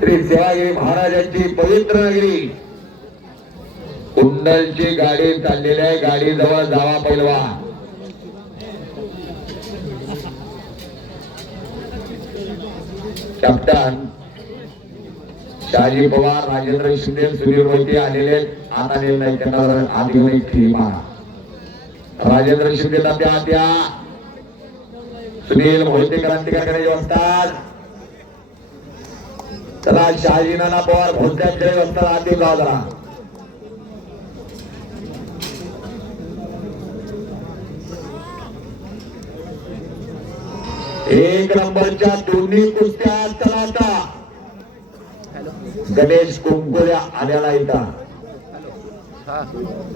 श्री सेवागिरी महाराजांची पवित्र नगरी कुंडलची गाडी चाललेली आहे. गाडी जवळ जावा पहिलवा. कॅप्टन शहाजी पवार, राजेंद्र शिंदे, सुनील मोहिते आलेले आत आलेले नाही. त्यांना आत घेऊन एक फेरी मारा. राजेंद्र शिंदे त्या सुनील मोहिते क्रांतिकारकांची व्यवस्था. चला शहाजी नाना पवार भोसल्याच्या व्यवस्था आत येऊन जावा जरा. एक नंबरच्या दोन्ही कुस्त्या. चला आता गणेश कुंकुल्या आलेला इथं.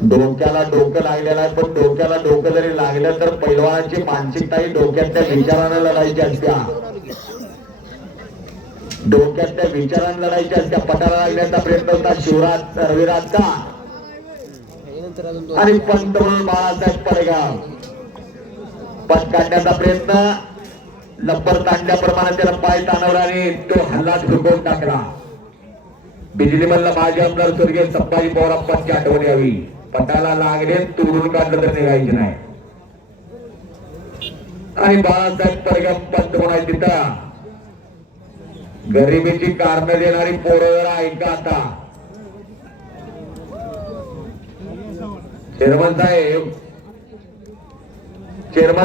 डोक्याला डोकं लागलेलं आहे, पण डोक्याला डोकं जरी लागलं तर पैलवानाची मानसिकताही डोक्यातल्या विचारानं लढायची असत्या. डोक्यातल्या विचारानं लढायची असत्या. पटाला लागण्याचा प्रयत्न होता शिवराज रविराजचा आणि पंतप्रधान बाळासाहेब पडगाव. पट काढण्याचा प्रयत्न लब्बर तांड्याप्रमाणे त्याला पाय ताणवला आणि तो हल्ला झुकवून टाकला. बिजली मधला माजी आमदार स्वर्गीय संभाजी पवारांची आठवण यावी. पटाला लागले तोडून काढलं तर निघायचे नाही. आणि बाळासाहेब पडगाव पंत म्हणाय तिथं गरिबीची कारण देणारी पोरं ऐका आता. चेअरमन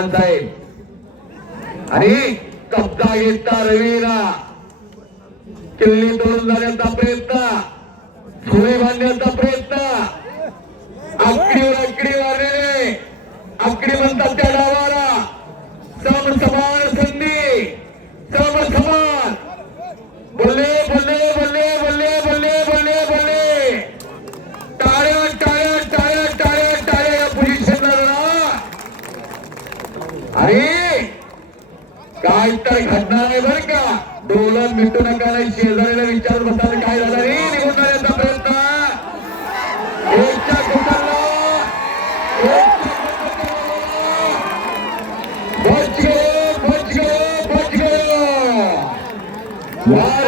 साहेब आणि कब्जा घेतला रवीला. किल्ली तोडून जाण्याचा प्रयत्न, झोळी बांधण्याचा प्रयत्न. आकडी वाढलेले आकडी म्हणतात त्या डावाला. समान संधी, समान. बोलले बोलले बोलले बोलले बोलले बोलले बोलले. टाळ्या टाळ्या टाळ्या टाळ्या टाळ्या या पोझिशनला जरा. अरे काय तर घडणार आहे बरं का. डोलत मिटू नका नाही. शेजारीला विचार बसायला काय झालं रे. निघून जाण्याचा प्रयत्न. एकच्या कुटाला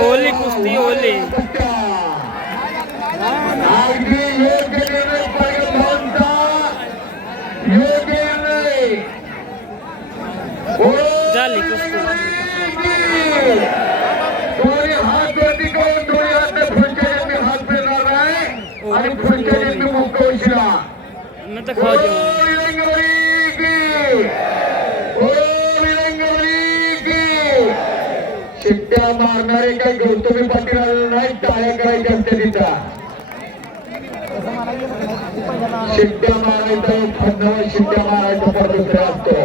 ओली कुस्ती ओली. अगदी योग्य निर्णय पडगावचा. योग्य निर्णय झाली कुस्ती. दोन्ही हात वरती करून दोन्ही हात पुढच्या जन्मी हात फिरणार नाही आणि पुढच्या जन्मी मुक्त होशीला. शिट्ट्या मारणारे काही गौतमी पाटील आलेले नाही. टाळ्या करायच्या असते तिथं. शिट्ट्या मारायचा खंडावर शिट्ट्या मारायचा पर दुसरा असतो.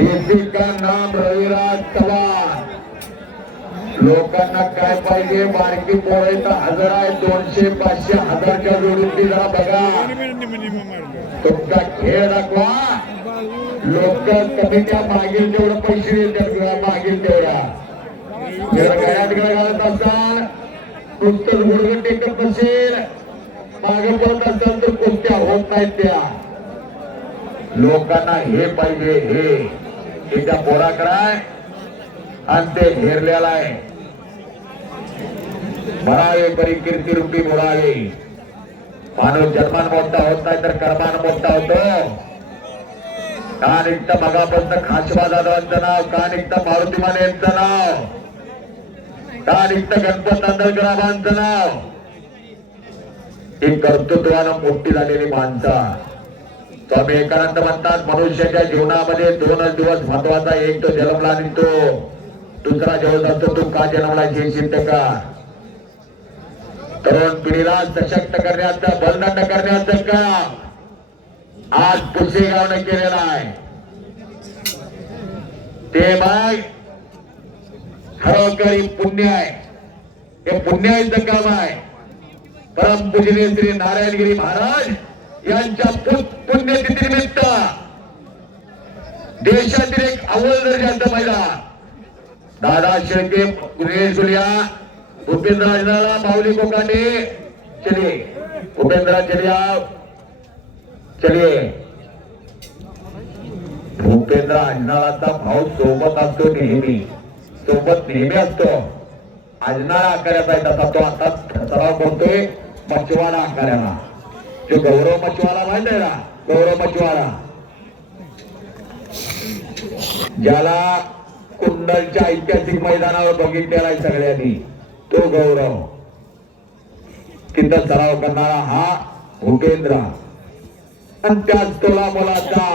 इसी का नाम रविराज चव्हाण. लोकांना काय पाहिजे. बारकी पोरायचा 1000 आहे. 200 500 1000च्या जोडीतली जरा बघा. तुमचा खेळ दाखवा. लोक कमीच्या मागील तेवढं पैसे देतात. मागील तेवढा गळ्यात घालत असाल, नुसतं गुडघे टेकत नसेल, मागे पडत असाल तर कुस्त्या होत नाहीत. त्या लोकांना हे पाहिजे. हे त्या पोराकडे आहे आणि ते हेरलेला आहे. भरावे परी कीर्ती रूपी बोलावे. मानव जन्मान मोठा होत नाही तर कर्मान मोठा होतो. का निघतं मगापासून खासबा जाधवांचं नाव, का निघतं मारुती माने यांचं नाव, का निघतं गणपत नांदळकरांचं नाव. ही कर्तृत्वानं मोठी झालेली माणसं. स्वामी विवेकानंद म्हणतात मनुष्याच्या जीवनामध्ये 2च दिवस महत्वाचा. एक तो जन्मला आणि तो दुसरा जेवत असतो तो का जन्मला हे सिद्ध का. तरुण पिढीला सशक्त करण्याचं, बलदंड करण्याचं काम आज पुसेगावने केलेलं आहे. ते मग खरोखरी पुण्य आहे. हे पुण्याचं काम आहे. परमपूजनीय श्री नारायणगिरी महाराज यांच्या पुण्यतिथीनिमित्त देशातील एक अव्वल दर्जाचा मैदान दादा शेळके गुणेशुलिया भूपेंद्र अजनाला माऊली कोकाटे. चलिए भूपेंद्र चलिए. भूपेंद्र अजनालाचा भाऊ सोबत असतो. नेहमी असतो. आजनाळा आकाराचा आहे तसा तो आता सराव करतोय मच्छवाडा आकाराला. जो गौरव मच्छवाडा माहित आहे ना, गौरव मच्छवाडा ज्याला कुंडलच्या ऐतिहासिक मैदानावर बघितलेला आहे सगळ्यांनी, तो गौरव तिथं सराव करणारा हा भूपेंद्र. आणि त्याच तोला मुलाचा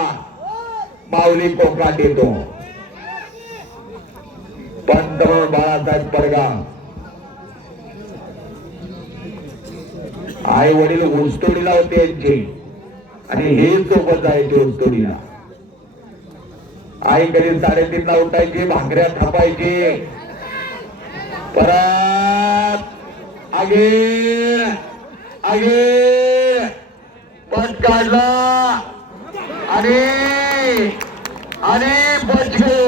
माऊली कोकाट येतो. पंतप्रधान बाळासाहेब परगाम आई वडील ऊसतोडीला होते यांचे आणि हे सोबत जायचे ऊसतोडीला. आई कधी 3:30ला उठायची, भाकऱ्या थापायची, परत आगे आगे पट काढला आणि बच गयो.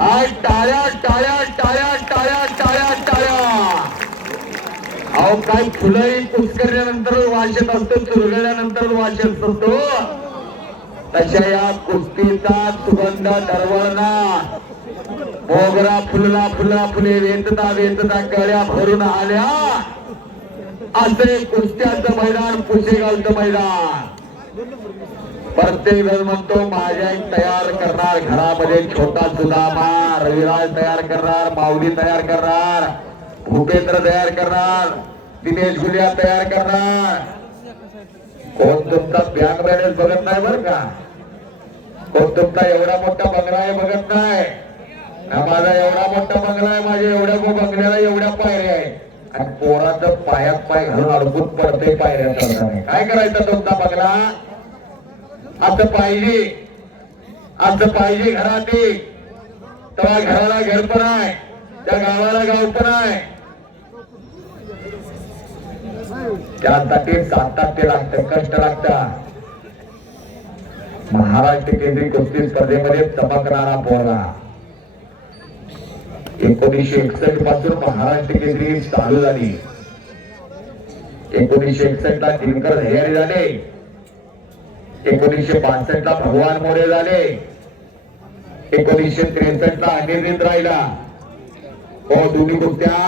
आज टाळ्या टाळ्या टाळ्या टाळ्या टाळ्या टाळ्या. अहो काय फुलंही कुस्करल्यानंतर वाशेत असतो, चुरगळल्यानंतर वाशेत असतो, तशा या कुस्तीचा सुगंध दरवळणार. मोगरा फुलला फुला फुले वेचता वेचता गळ्या भरून आल्या. असे कुस्त्याचं मैदान पुशेगावचं मैदान. प्रत्येक जण म्हणतो माझ्या तयार करणार, घरामध्ये छोटा सुदामा, रविराज तयार करणार, माऊली तयार करणार, भूपेंद्र तयार करणार, दिनेश गुलिया तयार करणार. कोण तुमचा बँक बॅलन्स बघत नाही बरं का, कोण तुमचा एवढा मोठा बंगला आहे बघत नाही. माझा एवढा मोठा बंगला आहे, माझ्या एवढ्या बंगल्याला एवढ्या पायऱ्या आहे आणि पोराचं पायात पाय घालून अडकून पडते पायऱ्या चढताना. काय करायचं तुमचा बंगला? असं पाहिजे, असं पाहिजे घरात. तेव्हा घराला घर पण आहे, त्या गावाला गाव पण आहे. त्यासाठी सातत्य लागतं, कष्ट लागतं. महाराष्ट्र केंद्रीय कुस्ती स्पर्धेमध्ये चमकणारा पोरगा 1961 पासून महाराष्ट्र केंद्रीय चालू झाली. 1961 ला दिनकर धैर्य झाले, 1962 ला भगवान मोरे झाले, 1963 ला अनिर्णित राहिला. हो दोन्ही कुस्त्या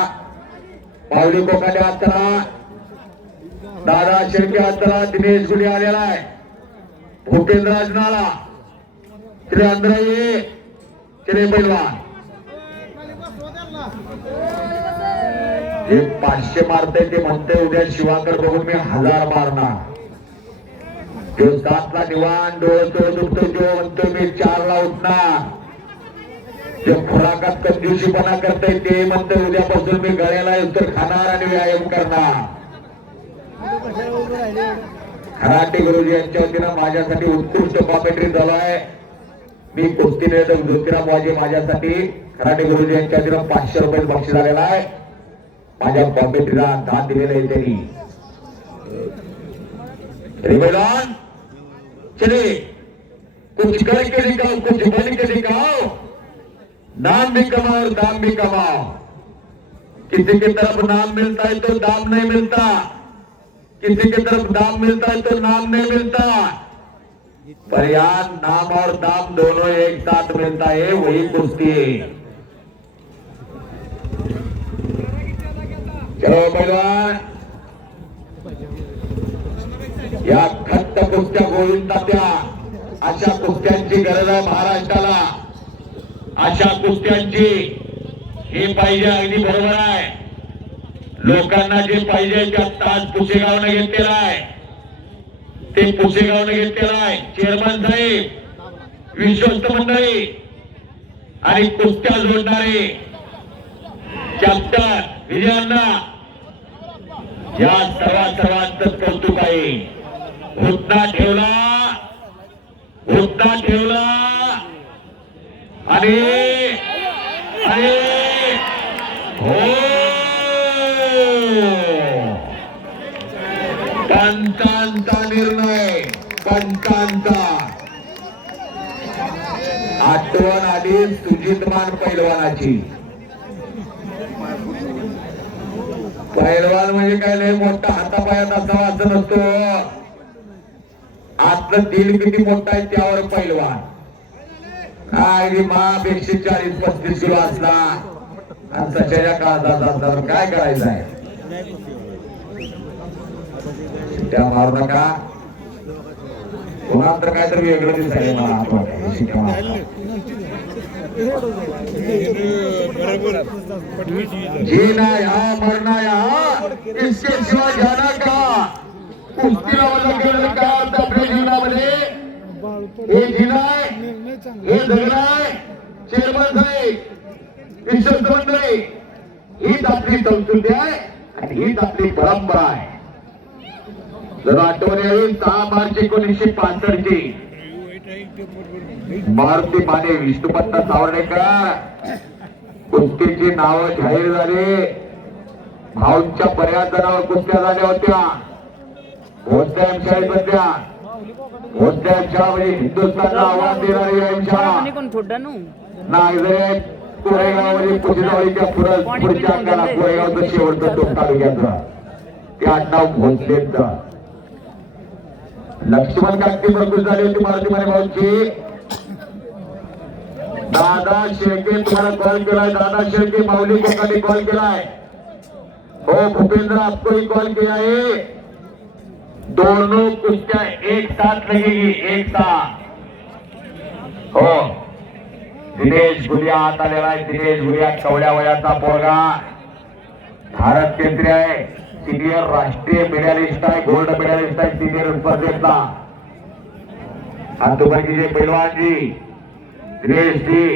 माऊली कोकाटे असताना, दादा शेळके असताना दिनेश गुले आलेला आहे, भूपेंद्र अजनाला, श्री अंद्राई, श्री पैलवान. जे 500 मारते ते म्हणते उद्या शिवाकर बघून मी 1000 मारणार. जो 7ला निवान डोळे तोड दुखतो जो म्हणतो मी 4ला उठणार. जे खुराकात कंजूशीपणा करते ते म्हणते उद्यापासून मी गळ्याला उत्तर खाणार आणि व्यायाम करणार. खराटे गुरुजी यांच्या वतीनं माझ्यासाठी उत्कृष्ट कॉमेंट्री झालो आहे. मी कुस्ती निवेदक ज्योतिराम वाजे माझ्यासाठी खराटे गुरुजी यांच्या वतीनं 500 रुपये बक्षीस झालेला आहे. माझ्या कॉमेंट्रीला दाद दिलेला आहे त्यांनी. मैदान चले, कुछ करके दिखाओ, कुछ बन के दिखाओ, नाम भी कमाओ और दाम भी कमाओ. किसी की तरफ नाम मिलता है तो दाम नहीं मिलता, किसी की तरफ दाम मिलता है तो नाम नहीं मिलता. पर यार नाम और दाम दोनों एक साथ मिलता है, वही कुश्ती है. चलो पहलवान, या खट्ट कुस्त्या गोविंदा त्या अशा कुस्त्यांची गरज आहे महाराष्ट्राला. अशा कुस्त्यांची हे पाहिजे, अगदी बरोबर आहे. लोकांना जे पाहिजे त्या ताज पुशेगावने घेतलेला आहे, ते पुशेगावने घेतलेला आहे. चेअरमन साहेब, विश्वस्त मंडळी आणि कुस्त्या जोडणारे कॅप्टन विजयांना या सर्वांचं कौतुक आहे. हुद्दा ठेवला, हुद्दा ठेवला आणि हो पंचांचा निर्णय, पंचांचा. आठवण आली सुजितमान पैलवानाची. पैलवान म्हणजे काय लय मोठा हातापायात असावा असं नसतो. आतलं दिल किती मोठा आहे त्यावर पैलवान. काय माप 140-35 किलो असला आणि सच्याच्या काळजाचा असला तर काय करायचं आहे? त्या मारू नका. तुम्हाला तर काहीतरी वेगळं दिसायला मला आपण शिका. जीना यहाँ मरना यहाँ, इसके सिवा जाना का. कुस्तीला वजा केलेलं काय अर्थ आपल्या जीवनामध्ये? हे जीना आहे, हे जगणं आहे. चेअरमन साहेब, विश्वस्त मंडळी, हीच आपली संस्कृती आहे आणि हीच आपली परंपरा आहे. जर आठवण येईल 6 मार्च 1965 मारुती माने विष्णुपंत सावर्डेकर कुस्तीची नावं जाहीर झाली. भाऊंच्या बऱ्याच जणांवर कुस्त्या झाल्या होत्या. कोणत्या शाळेत होत्या? कोणत्या शाळा म्हणजे हिंदुस्थानला आव्हान देणारी शाळा कोण थोडा नु नागरे कोरेगावमध्ये पुढच्या पुढच्या अंगाला कोरेगावचं शेवटचं टोक तालुक्याचं ते आडनाव भोसलेचं. लक्ष्मण काकडी भरपूर झाली होती मारुती माने भाऊंची. दादा शेळके तुम्हाला कॉल केलाय. दादा शेळके माऊली कोकाने कॉल केलाय. हो भूपेंद्र आपकोही कॉल किया है. दोनों कुस्त्या एक साथ लगेगी, एक साथ. हो दिनेश गुलिया हात आलेला आहे. दिनेश गुलिया कवड्या वयाचा पोरगा भारत केसरी आहे. सिनियर राष्ट्रीय मेडलिस्ट आहे. गोल्ड मेडलिस्ट आहे सिनियर स्पर्धेतला. अंतुबरकी जी पहलवान जी दिनेश जी,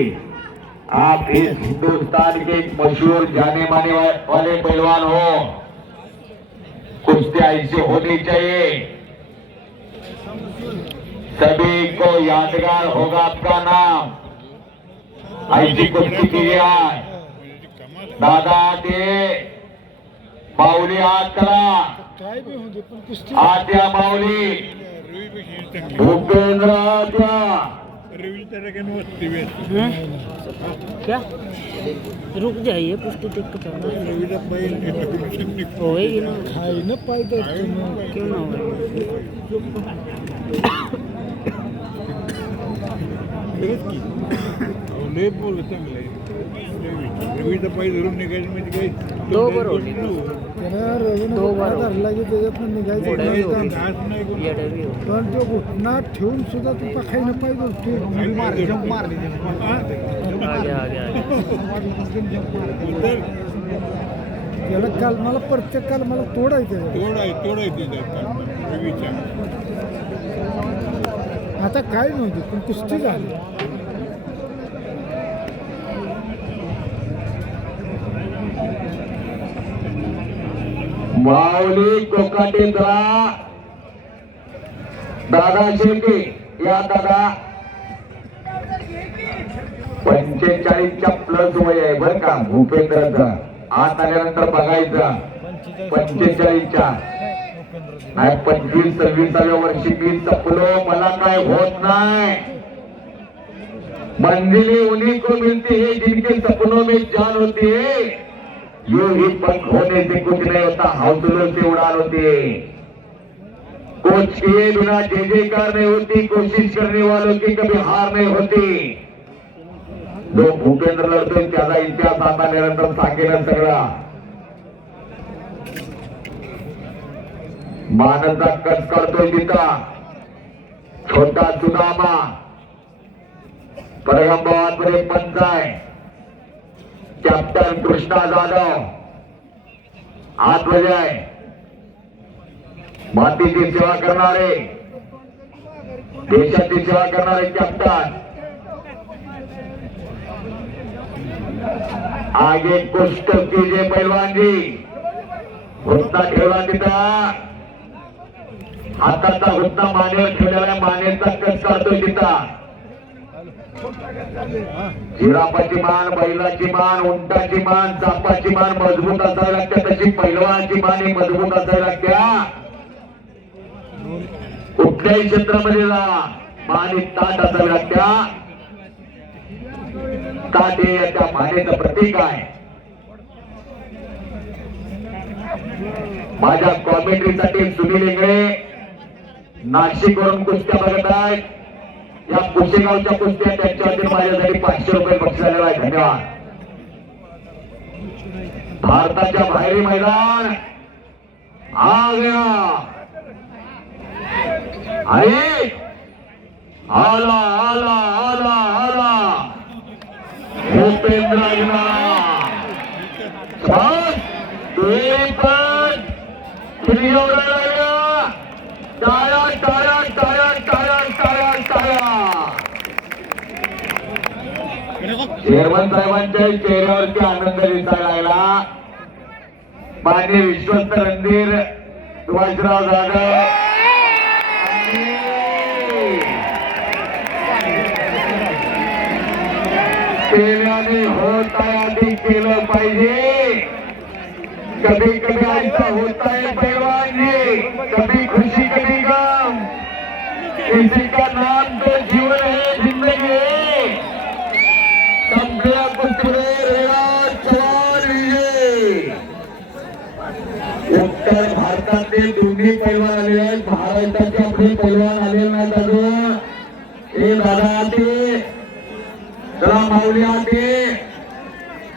आप इस हिंदुस्तान के मशहूर जाने माने वाले पहलवान हो. कुश्ती ऐसी होनी चाहिए, सभी को यादगार होगा आपका नाम. ऐसी कुस्ती कीजिए आज. दादा ते माऊली हात करा. आत्या माऊली भूपेंद्र आत्या. क्या रुक जाइए पुष्टि देख के चलना होएगी ना. खाई ना पाई तो क्यों ना दो बार होली दो बार पण तो घुटना ठेवून सुद्धा तू खाई ना पाहिजे. त्याला काल मला प्रत्येक काल मला तोडायचं. आता काय नव्हती पण कुस्ती झाली. माऊली कोकाटेंद्रा दादा शेळके या दादा 45च्या प्लस वय आहे बरं का भूपेंद्रचं. आत आल्यानंतर बघायचं 45च्या नाही 25-26व्या वर्षी मी चपलो. मला काय होत नाही. मंजिली उन्हीं को मिलती है जिनके सपनों में जान होती है. यूं ही पंख होने से कुछ नहीं होता, हौसलों से उड़ान होती है. कोच किए बिना जय जयकार नहीं होती, कोशिश करने वालों की कभी हार नहीं होती. जो भूपेंद्र लढतोय त्याचा इतिहास आता निरंतर सांगेल सगळा. मानचा कट करतोय तिथं छोटा सुदामा. परगंबावांमध्ये पंच आहे कॅप्टन कृष्णा जाधव. आत्मजय आहे मातीची सेवा करणारे, देशाची सेवा करणारे कॅप्टन. आगे कुछ तो कीजिए पहलवान जी. घुटना ठेवला तिथं. हाताचा घुटना मानेवर ठेवलेला आहे. मानेचा कट काढतोय तिथं. जिरापाची मान, बैलाची मान, उंटाची मान, चापाची मान मजबूत असायला लागते. तशी पैलवानाची मान ही मजबूत असायला लागते. कुठल्याही क्षेत्रामध्ये जा मान ताट असायला लागते. ताट हे त्या मानेचं प्रतीक आहे. माझ्या कॉमेंट्रीसाठी सुनील इंगळे नाशिक वरून कुस्त्या बघत आहेत. या पुसेगावच्या कुस्त्या त्यांच्यावरती माझ्यासाठी 500 रुपये बक्षीस झालेला आहे. धन्यवाद. भारताच्या बाहेरी मैदान आ गया आणि आला आला आला आला भूपेंद्र अग्नाळा. पण किती एवढं लागलं. टाळ्या टाळ्या टाळ्या टाळ्या टाळ्या टाळ्या. चेअरमन साहेबांच्या चेहऱ्यावरती आनंद दिसायला लागला. माननीय विश्वस्त रणधीर सुभाषराव जाधव केल्याने होत आहे अधिक केलं पाहिजे. कभी कभी ऐसा होता है पहलवान जी, कभी खुशी कभी गम. किसी का नाम तो जीवन है, जिंदगी है. कंपनिया कुस्तीवर विराट चव्हाण विजय. उत्तर भारतातले दोन्ही पैलवान आलेले आहेत. महाराष्ट्राचे आपले पैलवान आलेले नाहीत अजून. हे दादा ते चला माऊली आते